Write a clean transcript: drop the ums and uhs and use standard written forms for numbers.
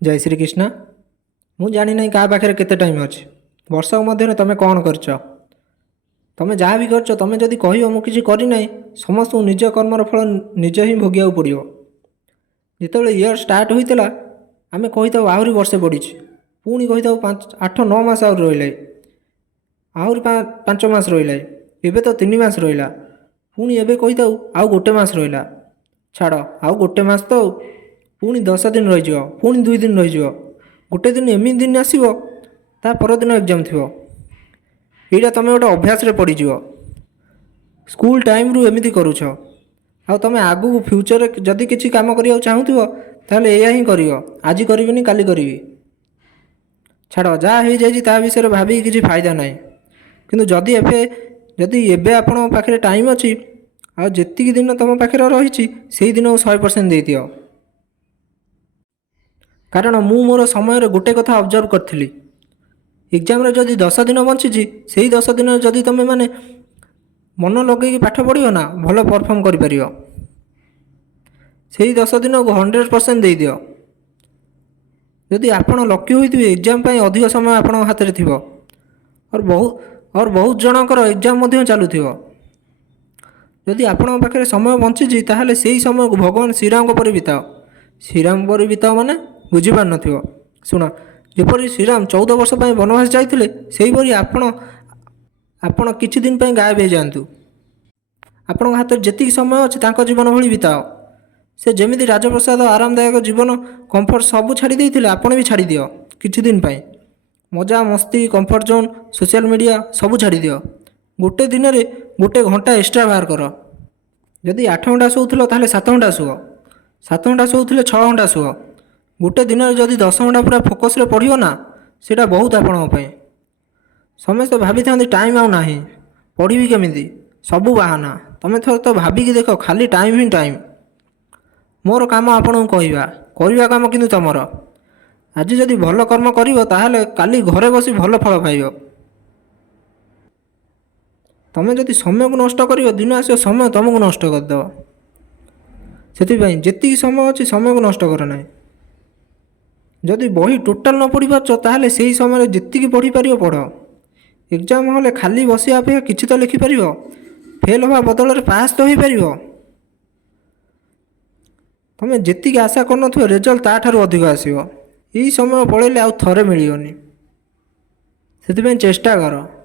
जय श्री कृष्ण। मु जानी नहीं क्या पाखे केते टाइम अच्छे वर्षक मध्य तुम कौन कर तुम जहाँ भी कर तुम जदि कह मुझे करना समस्त निज कर्मर फल निज ही भोगिया पड़ो। जिते इयर स्टार्ट होता आम कही था आहरी वर्षे बढ़ी पुणी कही था 8-9 मास आहरी रही आहरी 5 मास रहा एवं तो 3 मास रहा पुणी एवं कही था आउ गोटे मास रहा छाड़ आउ गोटे मास तो पुणी 10 दिन रही पुणी 2 दिन रही गोटे दिन एमती दिन आसो ता परदिन एग्जाम थी यहाँ तुम गोटे अभ्यास पड़ज स्कूल टाइम रु एमती करुछ आ तुम आगू फ्यूचर जदि किसी कम करने चाहूथ ताहले या ही कर आज करी काली करी छाड़ जहाँ हो जाए विषय भावी किसी फायदा ना किंतु जदि जदि एबे आपण पाखे टाइम अच्छी आती दिन तुम पाखे रही से दिन 100% दे दियो। कारण मु मोर समय गोटे कथा ऑब्जर्व करी एग्जाम रे जदि 10 दिन बची से 10 दिन जदि तुम मैंने मन लगे पाठ पढ़ो ना भल परफॉर्म कर से 10 दिन को 100% दे दियो। जदि आपण लकी होइथिबे एग्जाम पाई अधिक समय आपण हाथ में थी और बहुत जनकर एग्जाम मध्य चलुथिबो जदि आपण पाखे समय बंची ताहले से समय को भगवान श्रीराम पर बिताओ। श्रीराम पर बिताओ माने बुझीपार न शुण जपरी श्रीराम 14 वर्ष पर वनवास जाते से आपण किछि दिन पर गायब हो जातु आपण हाथ में जी समय अच्छे जीवन भली बिताओ। से जमी राजप्रसाद आरामदायक जीवन कंफर्ट सब छाड़ी देते आपण भी छाड़ी दियो किछि दिन पर मजा मस्ती कंफर्ट जोन सोशल मीडिया सब छाड़ी दियो गोटे दिन में गोटे घंटा एक्स्ट्रा बाहर कर। जदि 8 घंटा शोला ताहले 7 घंटा शुओ 7 घंटा शोले 6 घंटा शुओ गोटे दिन में जदि 10 घंटा पूरा फोकस रे पढ़ियो ना सेटा बहुत आपण समस्त भावी था टाइम आउ ना पढ़ी केमी सबू बाहाना तुम थोड़ा तो भाविकी देख खाली टाइम ही टाइम मोर काम आपन कहवा काम किंतु तुमर आज जदि भल कर्म कर ताहले काली घरे बसी भल फल पाइब। तुम जदि समय को नष्ट कर दिन आस समय तुमको नष्ट करदेव से जी समय अच्छी समय को नष्ट कर ना। जदि बही टोटाल न पढ़ी पार्छ ताहले से समय जी पढ़ी पार पढ़ एग्जाम हले खाली बसिया अपेक्षा किसी तो लिखिपार फेल हवा बदल पास तो हो पार तुम जी आशा कर रिजल्ट ताठार अधिक आसो। यही समय पढ़ेले आउ थे मिलनी से चेष्टा कर।